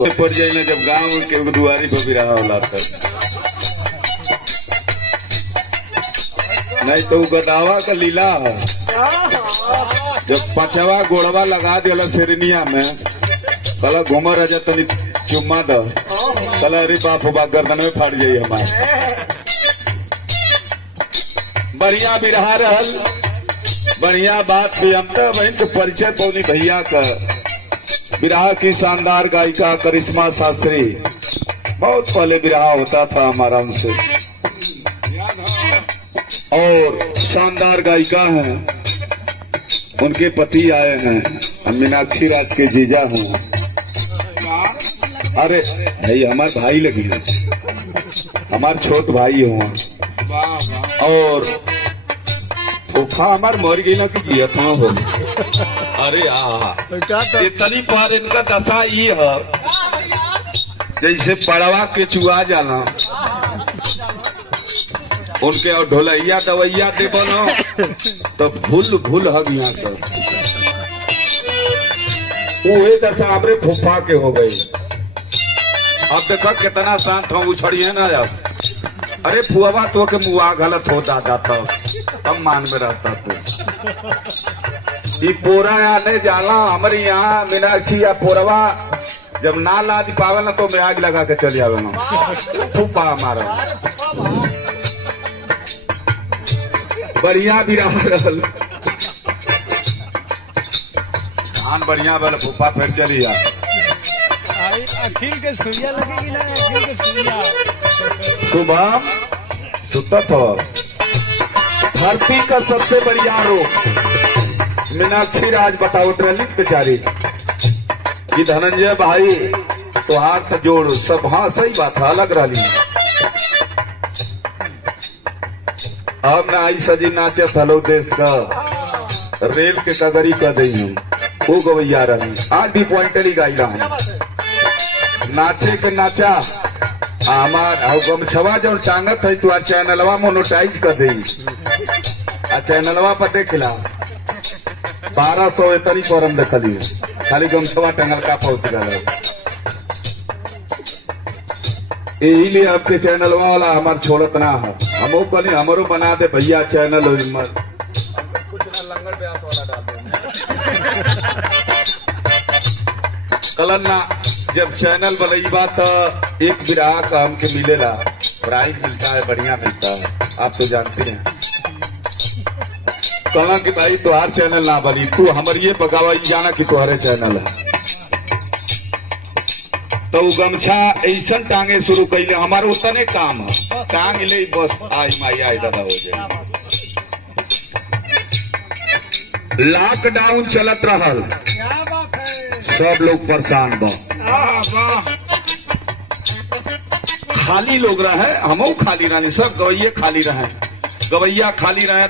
पड़ जाए ना जब गांव के दुआरी पर भी रहा होला तब नहीं तो गदावा का लीला है। जब पछवा गोड़वा लगा दिया शेरनिया में कला घूमर रजा तनी चुम्मा द कला अरे बाप बा गर्दन में फाड़ जाइए हमारे बढ़िया भी रहा रहल बढ़िया बात भी हम तो बहन के परिचय पौनी भैया का बिरहा की शानदार गायिका करिश्मा शास्त्री बहुत पहले बिरहा होता था हमारा उनसे और शानदार गायिका हैं उनके पति आए हैं हम मीनाक्षी राज के जीजा हूँ। अरे भाई हमारे भाई लगी है हमारे छोट भाई हुआ और धोखा हमार मर गई ना कि जिया था हो। अरे इतनी पार इनका दशा ये है जैसे पड़वा के चुआ जाना उनके और ढोलैया दवैया दे बनो तो भूल भूल हग यहाँ कर वो दशा हमरे फूफा के हो गई। अब देखो कितना शांत हो उछड़िए ना यार। अरे फुआ तो के मुआ गलत होता जाता तब मान में रहता तो ये पोरा आने जाला हमारे यहाँ मीनाक्षी या पोरवा जब ना लाद पावे ना तो मैं आग लगा के चल जावे ना फूफा हमारा बढ़िया भी रहल धान बढ़िया वाला फूफा फिर चली जा अखिल के सुइया लगेगी ना अखिल के सुइया सुबह सुतत हो धरती का सबसे बढ़िया रोग मीनाक्षी राज बताओ दलित बेचारी ये धनंजय भाई तो हाथ जोड़ सब हाँ सही बात है अलग रही अब ना आई सजी नाचे थलो देश का रेल के कगरी कर दी हूँ वो गवैया रही आज भी पॉइंटरी गाई रहा नाचे के नाचा हमार गमछवा जो टांगत है तू चैनलवा मोनोटाइज कर दे चैनलवा पर देखला 1200 इतनी फॉरम देखली खाली गमछवा टंगल का पहुंच गया यही लिए आपके चैनलवा वाला हमार छोड़त ना है हमो कल हमारो बना दे भैया चैनल कल ना जब चैनल बनईबा तो एक बिरहा का हमके मिलेला प्राइज मिलता है बढ़िया मिलता है आप तो जानते हैं। कहना कि भाई तुहार चैनल ना बनी तू हमारी ये पकावा जाना कि तुम्हारे चैनल है तो गमछा ऐसा टांगे शुरू कैले हमारे उतने काम है टांग ले बस आज माई आए दादा हो जाए। लॉकडाउन चलत रहल सब लोग परेशान बा खाली लोग रहे हमो खाली रहे सब गवैया खाली रहे